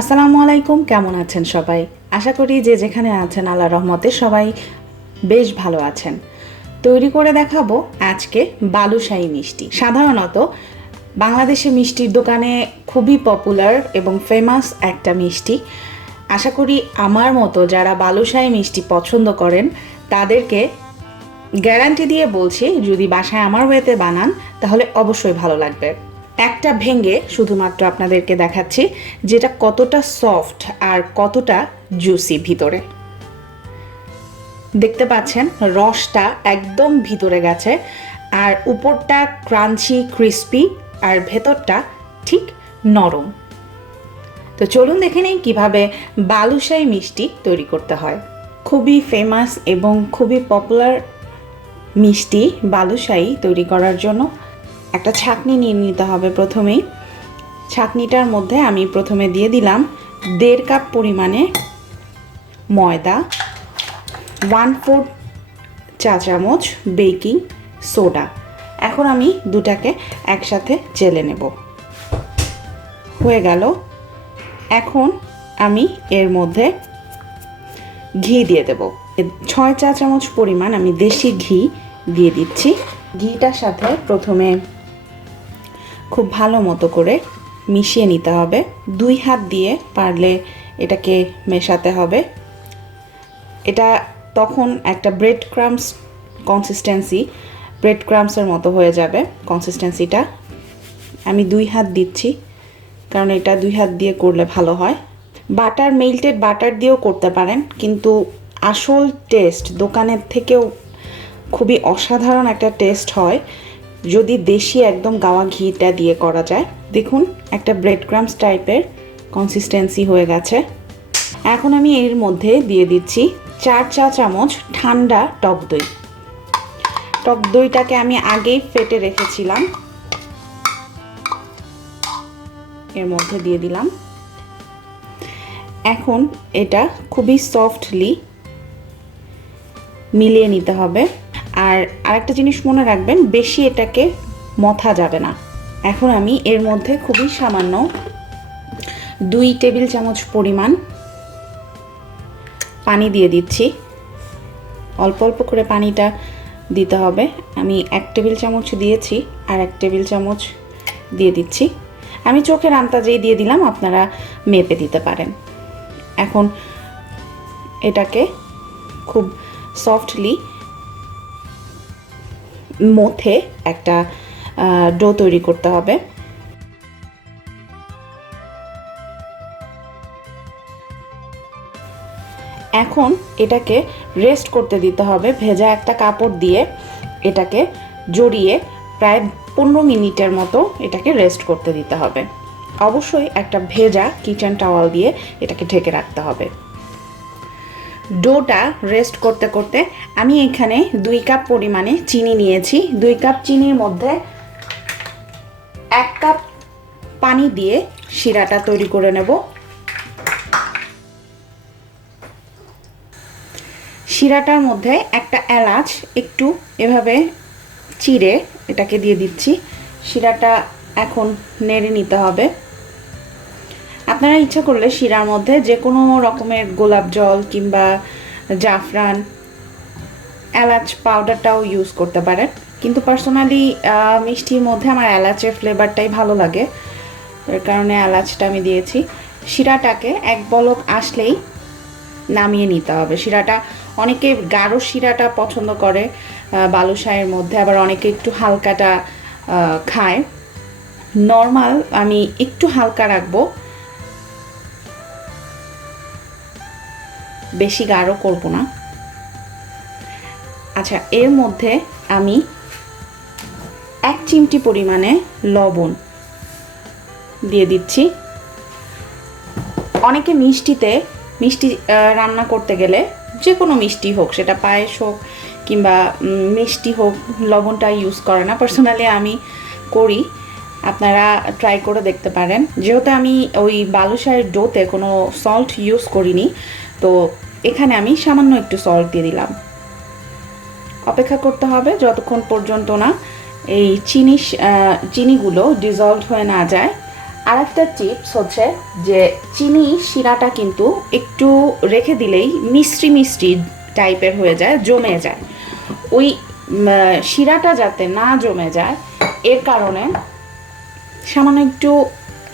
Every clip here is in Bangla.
আসসালামু আলাইকুম, কেমন আছেন সবাই? আশা করি যে যেখানে আছেন আল্লাহ রহমতে সবাই বেশ ভালো আছেন। তৈরি করে দেখাবো আজকে বালুশাহী মিষ্টি। সাধারণত বাংলাদেশে মিষ্টির দোকানে খুবই পপুলার এবং ফেমাস একটা মিষ্টি। আশা করি আমার মতো যারা বালুশাহী মিষ্টি পছন্দ করেন, তাদেরকে গ্যারান্টি দিয়ে বলছি, যদি বাসায় আমার ওয়েতে বানান, তাহলে অবশ্যই ভালো লাগবে। একটা ভেঙে শুধুমাত্র আপনাদেরকে দেখাচ্ছি যেটা কতটা সফট আর কতটা জুসি ভিতরে। দেখতে পাচ্ছেন, রসটা একদম ভিতরে গেছে আর উপরটা ক্রাঞ্চি ক্রিস্পি আর ভেতরটা ঠিক নরম। তো চলুন দেখে নিই কীভাবে বালুশাই মিষ্টি তৈরি করতে হয়। খুবই ফেমাস এবং খুবই পপুলার মিষ্টি বালুশাই তৈরি করার জন্য একটা ছাকনি নিয়ে নিতে হবে প্রথমেই। ছাকনিটার মধ্যে আমি প্রথমে দিয়ে দিলাম দেড় কাপ পরিমাণে ময়দা ওয়ান ফোর চা চামচ বেকিং সোডা এখন আমি দুটাকে একসাথে চেলে নেব। হয়ে গেল। এখন আমি এর মধ্যে ঘি দিয়ে দেব। ছয় চা চামচ পরিমাণ আমি দেশি ঘি দিয়ে দিচ্ছি। ঘিটার সাথে প্রথমে খুব ভালো মতো করে মিশিয়ে নিতে হবে। দুই হাত দিয়ে পারলে এটাকে মেশাতে হবে। এটা তখন একটা ব্রেড ক্রামস কনসিস্টেন্সি ব্রেড ক্রামসের মতো হয়ে যাবে কনসিস্টেন্সিটা আমি দুই হাত দিচ্ছি, কারণ এটা দুই হাত দিয়ে করলে ভালো হয়। বাটার মেল্টেড বাটার দিয়েও করতে পারেন, কিন্তু আসল টেস্ট দোকানের থেকেও খুবই অসাধারণ একটা টেস্ট হয়। যদি দেশি একদম গাওয়া ঘিটা দিয়ে করা যায়, দেখুন একটা ব্রেড ক্রামস টাইপের কনসিস্টেন্সি হয়ে গেছে। এখন আমি এর মধ্যে দিয়ে দিচ্ছি চার চা চামচ ঠান্ডা টক দই। টক দইটাকে আমি আগেই ফেটে রেখেছিলাম। এর মধ্যে দিয়ে দিলাম। এখন এটা খুবই সফটলি মিলিয়ে নিতে হবে। আর আরেকটা জিনিস মনে রাখবেন, বেশি এটাকে মথা যাবে না। এখন আমি এর মধ্যে খুবই সামান্য দুই টেবিল চামচ পরিমাণ পানি দিয়ে দিচ্ছি। অল্প অল্প করে পানিটা দিতে হবে। আমি এক টেবিল চামচ দিয়েছি আর এক টেবিল চামচ দিয়ে দিচ্ছি। আমি চোখের আন্তাজেই দিয়ে দিলাম, আপনারা মেপে দিতে পারেন। এখন এটাকে খুব সফটলি মথে একটা ডো তৈরি করতে হবে। এখন এটাকে রেস্ট করতে দিতে হবে, ভেজা একটা কাপড় দিয়ে এটাকে জড়িয়ে প্রায় পনেরো মিনিটের মতো এটাকে রেস্ট করতে দিতে হবে। অবশ্যই একটা ভেজা কিচেন টাওয়াল দিয়ে এটাকে ঢেকে রাখতে হবে। ডোটা রেস্ট করতে করতে আমি এখানে দুই কাপ পরিমাণে চিনি নিয়েছি। দুই কাপ চিনির মধ্যে এক কাপ পানি দিয়ে শিরাটা তৈরি করে নেব। শিরাটার মধ্যে একটা এলাচ একটু এভাবে চিড়ে এটাকে দিয়ে দিচ্ছি। শিরাটা এখন নেড়ে নিতে হবে। আপনারা ইচ্ছা করলে শিরার মধ্যে যে কোনো রকমের গোলাপ জল কিংবা জাফরান, এলাচ পাউডারটাও ইউজ করতে পারেন। কিন্তু পার্সোনালি মিষ্টির মধ্যে আমার এলাচের ফ্লেভারটাই ভালো লাগে। এর কারণে এলাচটা আমি দিয়েছি। শিরাটাকে এক বলক আসলেই নামিয়ে নিতে হবে। শিরাটা অনেকে গাঢ় শিরাটা পছন্দ করে বালুশাহের মধ্যে, আবার অনেকে একটু হালকাটা খায়। নর্মাল আমি একটু হালকা রাখব। বেশি গাঢ় করব না। আচ্ছা এর মধ্যে আমি এক চিমটি পরিমাণে লবণ দিয়ে দিচ্ছি। অনেকে মিষ্টিতে, মিষ্টি রান্না করতে গেলে যে কোনো মিষ্টি হোক, সেটা পায়েস হোক কিংবা মিষ্টি হোক, লবণটা ইউজ করে না। পার্সোনালি আমি করি। আপনারা ট্রাই করে দেখতে পারেন। যেহেতু আমি ওই বালুশাহের ডোতে কোনো সল্ট ইউজ করিনি তো এখানে আমি সামান্য একটু সল্ট দিয়ে দিলাম। অপেক্ষা করতে হবে যতক্ষণ পর্যন্ত না এই চিনি চিনিগুলো ডিজলভ হয়ে না যায়। আর একটা টিপস হচ্ছে যে চিনি শিরাটা কিন্তু একটু রেখে দিলেই মিষ্টি মিষ্টি টাইপের হয়ে যায়, জমে যায়। ওই শিরাটা যাতে না জমে যায়, এর কারণে সামান্য একটু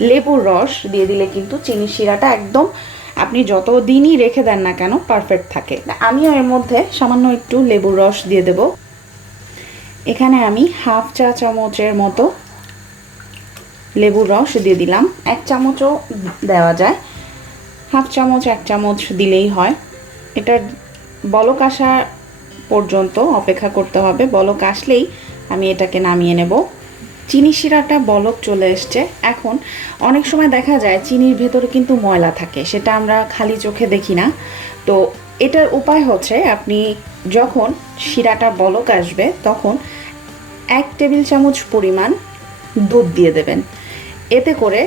লেবুর রস দিয়ে দিলে কিন্তু চিনি শিরাটা একদম আপনি যত দিনই রেখে দেন না কেন পারফেক্ট থাকে। আমিও এর মধ্যে সামান্য একটু লেবুর রস দিয়ে দেব। এখানে আমি হাফ চা চামচের মতো লেবুর রস দিয়ে দিলাম। এক চামচও দেওয়া যায়। হাফ চামচ, এক চামচ দিলেই হয়। এটা বলক আসা পর্যন্ত অপেক্ষা করতে হবে। বলক আসলেই আমি এটাকে নামিয়ে নেব। চিনি শিরাটা বলক চলে এসছে। এখন অনেক সময় দেখা যায় চিনির ভেতরে কিন্তু ময়লা থাকে, সেটা আমরা খালি চোখে দেখি না। তো এটার উপায় হচ্ছে আপনি যখন শিরাটা বলক আসবে, তখন এক টেবিল চামচ পরিমাণ দুধ দিয়ে দেবেন। এতে করে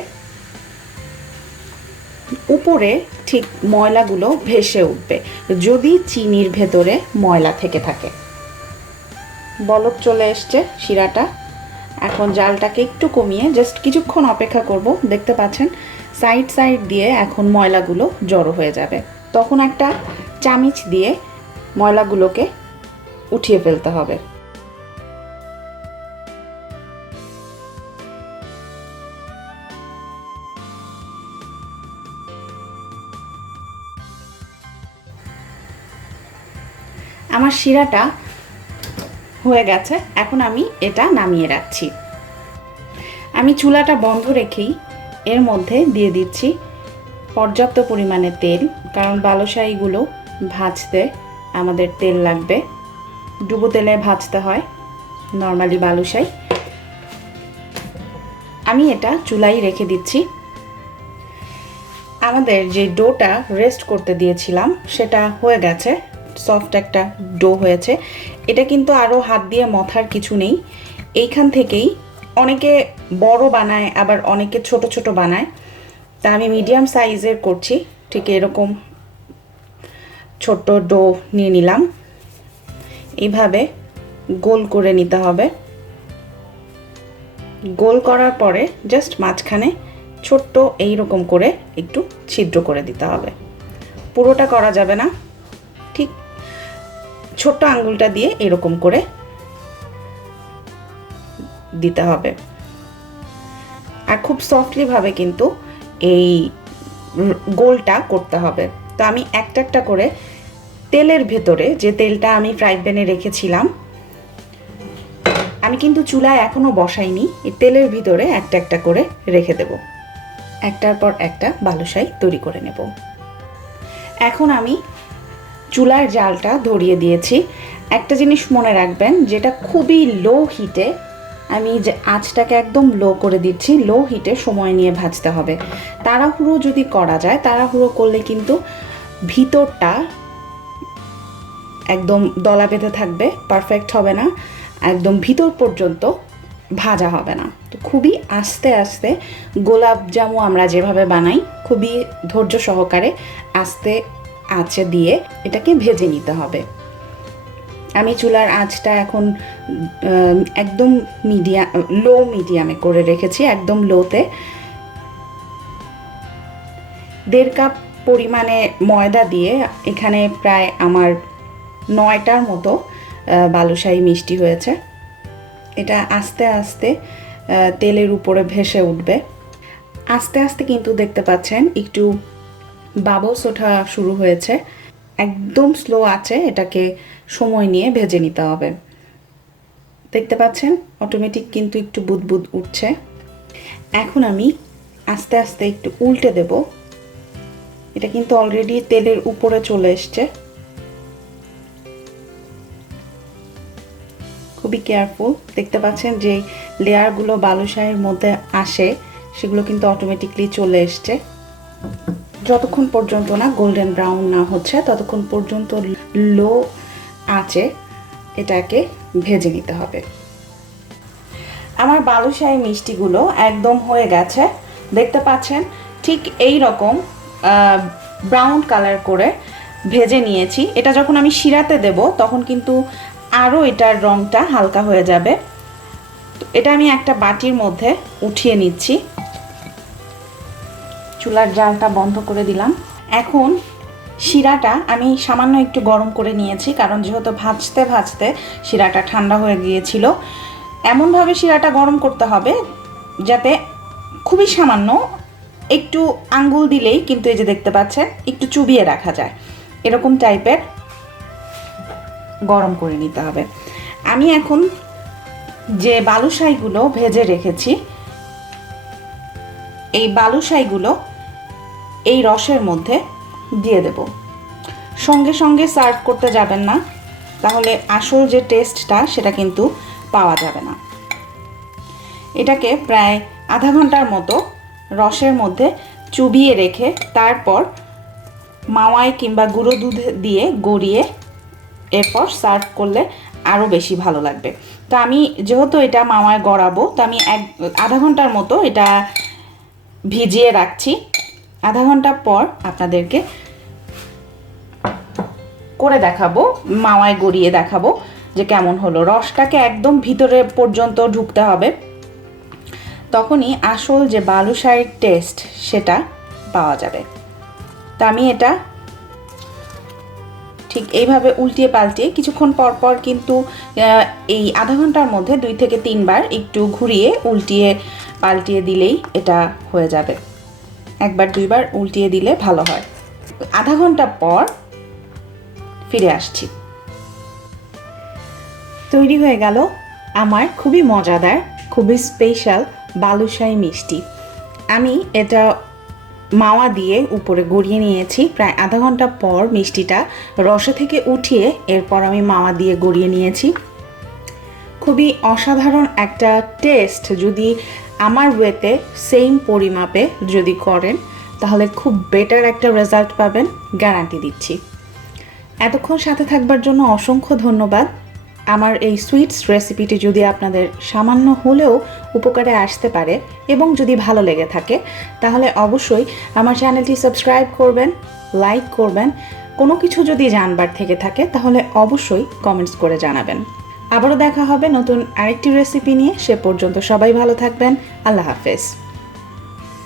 উপরে ঠিক ময়লাগুলো ভেসে উঠবে, যদি চিনির ভেতরে ময়লা থেকে থাকে। বলক চলে এসছে শিরাটা। এখন জালটাকে একটু কমিয়ে জাস্ট কিছুক্ষণ অপেক্ষা করব, দেখতে পাচ্ছেন? সাইড সাইড দিয়ে এখন ময়লাগুলো জড়ো হয়ে যাবে। তখন একটা চামিচ দিয়ে ময়লাগুলোকে উঠিয়ে ফেলতে হবে। আমার শিরাটা হয়ে গেছে, এখন আমি এটা নামিয়ে রাখছি। আমি চুলাটা বন্ধ রেখেই এর মধ্যে দিয়ে দিচ্ছি পর্যাপ্ত পরিমাণে তেল, কারণ বালুশাহিগুলো ভাজতে আমাদের তেল লাগবে। ডুবো তেলে ভাজতে হয়, নর্মালি বালুশাহি। আমি এটা চুলাই রেখে দিচ্ছি। আমাদের যে ডোটা রেস্ট করতে দিয়েছিলাম, সেটা হয়ে গেছে। সফট একটা ডো হয়েছে। এটা কিন্তু আরও হাত দিয়ে মথার কিছু নেই। এইখান থেকেই অনেকে বড় বানায়, আবার অনেকে ছোট ছোট বানায়। তা আমি মিডিয়াম সাইজের করছি। ঠিক এরকম ছোট্ট ডো নিয়ে নিলাম। এইভাবে গোল করে নিতে হবে। গোল করার পরে জাস্ট মাঝখানে ছোট্ট এই রকম করে একটু ছিদ্র করে দিতে হবে। পুরোটা করা যাবে না। ঠিক ছোট্ট আঙ্গুলটা দিয়ে এরকম করে দিতে হবে। আর খুব সফটলিভাবে কিন্তু এই গোলটা করতে হবে। তো আমি একটা একটা করে তেলের ভেতরে যে তেলটা আমি ফ্রাই প্যানে রেখেছিলাম, আমি কিন্তু চুলায় এখনও বসাইনি, এই তেলের ভিতরে একটা একটা করে রেখে দেব। একটার পর একটা বালুশাই তৈরি করে নেব। এখন আমি চুলার জালটা ধরিয়ে দিয়েছি। একটা জিনিস মনে রাখবেন, যেটা খুবই লো হিটে আমি যে আঁচটাকে একদম লো করে দিচ্ছি লো হিটে সময় নিয়ে ভাজতে হবে। তাড়াহুড়ো যদি করা যায়, তাড়াহুড়ো করলে কিন্তু ভিতরটা একদম দলা বেঁধে থাকবে পারফেক্ট হবে না, একদম ভিতর পর্যন্ত ভাজা হবে না। তো খুবই আস্তে আস্তে গোলাপ জামু আমরা যেভাবে বানাই, খুবই ধৈর্য সহকারে আস্তে আঁচে দিয়ে এটাকে ভেজে নিতে হবে। আমি চুলার আঁচটা এখন একদম মিডিয়াম লো মিডিয়ামে করে রেখেছি, একদম লোতে। দেড় কাপ পরিমাণে ময়দা দিয়ে এখানে প্রায় আমার নয়টার মতো বালুশাহী মিষ্টি হয়েছে। এটা আস্তে আস্তে তেলের উপরে ভেসে উঠবে। আস্তে আস্তে কিন্তু দেখতে পাচ্ছেন, একটু বাবলস ওঠা শুরু হয়েছে। একদম স্লো আছে, এটাকে সময় নিয়ে ভেজে নিতে হবে। দেখতে পাচ্ছেন অটোমেটিক কিন্তু একটু বুদবুদ উঠছে। এখন আমি আস্তে আস্তে একটু উল্টে দেব। এটা কিন্তু অলরেডি তেলের উপরে চলে এসছে। খুবই কেয়ারফুল দেখতে পাচ্ছেন যে লেয়ারগুলো বালুশাহের মধ্যে আসে, সেগুলো কিন্তু অটোমেটিকলি চলে এসছে। যতক্ষণ পর্যন্ত না গোল্ডেন ব্রাউন না হচ্ছে, ততক্ষণ পর্যন্ত লো আঁচে এটাকে ভেজে নিতে হবে। আমার বালুশাহী মিষ্টিগুলো একদম হয়ে গেছে। দেখতে পাচ্ছেন, ঠিক এই রকম ব্রাউন কালার করে ভেজে নিয়েছি। এটা যখন আমি শিরাতে দেব, তখন কিন্তু আরও এটার রঙটা হালকা হয়ে যাবে। এটা আমি একটা বাটির মধ্যে উঠিয়ে নিচ্ছি। চুলার জালটা বন্ধ করে দিলাম। এখন শিরাটা আমি সামান্য একটু গরম করে নিয়েছি, কারণ যেহেতু ভাজতে ভাজতে শিরাটা ঠান্ডা হয়ে গিয়েছিল। এমনভাবে শিরাটা গরম করতে হবে যাতে খুবই সামান্য একটু আঙ্গুল দিলেই কিন্তু এই যে দেখতে পাচ্ছেন, একটু চুবিয়ে রাখা যায়। এরকম টাইপের গরম করে নিতে হবে। আমি এখন যে বালুশাইগুলো ভেজে রেখেছি, এই বালুশাইগুলো এই রসের মধ্যে দিয়ে দেব। সঙ্গে সঙ্গে সার্ভ করতে যাবেন না, তাহলে আসল যে টেস্টটা সেটা কিন্তু পাওয়া যাবে না। এটাকে প্রায় আধা ঘণ্টার মতো রসের মধ্যে চুবিয়ে রেখে তারপর মাওয়াই কিংবা গুঁড়ো দুধ দিয়ে গড়িয়ে এরপর সার্ভ করলে আরও বেশি ভালো লাগবে। তো আমি যেহেতু এটা মাওয়ায় গড়াবো, তো আমি এক আধা ঘণ্টার মতো এটা ভিজিয়ে রাখছি। আধা ঘণ্টা পর আপনাদেরকে করে দেখাবো, মাওয়ায় গড়িয়ে দেখাবো যে কেমন হলো। রসটাকে একদম ভিতরে পর্যন্ত ঢুকতে হবে। তখনই আসল যে বালুশাহির টেস্ট সেটা পাওয়া যাবে। তা আমি এটা ঠিক এইভাবে উল্টিয়ে পাল্টিয়ে কিছুক্ষণ পর পর কিন্তু এই আধা ঘণ্টার মধ্যে দুই থেকে তিনবার একটু ঘুরিয়ে উল্টিয়ে পাল্টিয়ে দিলেই এটা হয়ে যাবে। একবার, দুইবার উল্টিয়ে দিলে ভালো হয়। আধা ঘণ্টা পর ফিরে আসছি। তৈরি হয়ে গেল আমার খুবই মজাদার, খুবই স্পেশাল বালুশাহী মিষ্টি। আমি এটা মাওয়া দিয়ে উপরে গড়িয়ে নিয়েছি। প্রায় আধা ঘণ্টা পর মিষ্টিটা রসে থেকে উঠিয়ে এরপর আমি মাওয়া দিয়ে গড়িয়ে নিয়েছি। খুবই অসাধারণ একটা টেস্ট যদি আমার ওয়েতে সেম পরিমাপে যদি করেন, তাহলে খুব বেটার একটা রেজাল্ট পাবেন গ্যারান্টি দিচ্ছি। এতক্ষণ সাথে থাকবার জন্য অসংখ্য ধন্যবাদ। আমার এই সুইটস রেসিপিটি যদি আপনাদের সামান্য হলেও উপকারে আসতে পারে এবং যদি ভালো লেগে থাকে, তাহলে অবশ্যই আমার চ্যানেলটি সাবস্ক্রাইব করবেন লাইক করবেন। কোনো কিছু যদি জানবার থেকে থাকে, তাহলে অবশ্যই কমেন্টস করে জানাবেন। আবারও দেখা হবে নতুন আরেকটি রেসিপি নিয়ে। সে পর্যন্ত সবাই ভালো থাকবেন। আল্লাহ হাফেজ।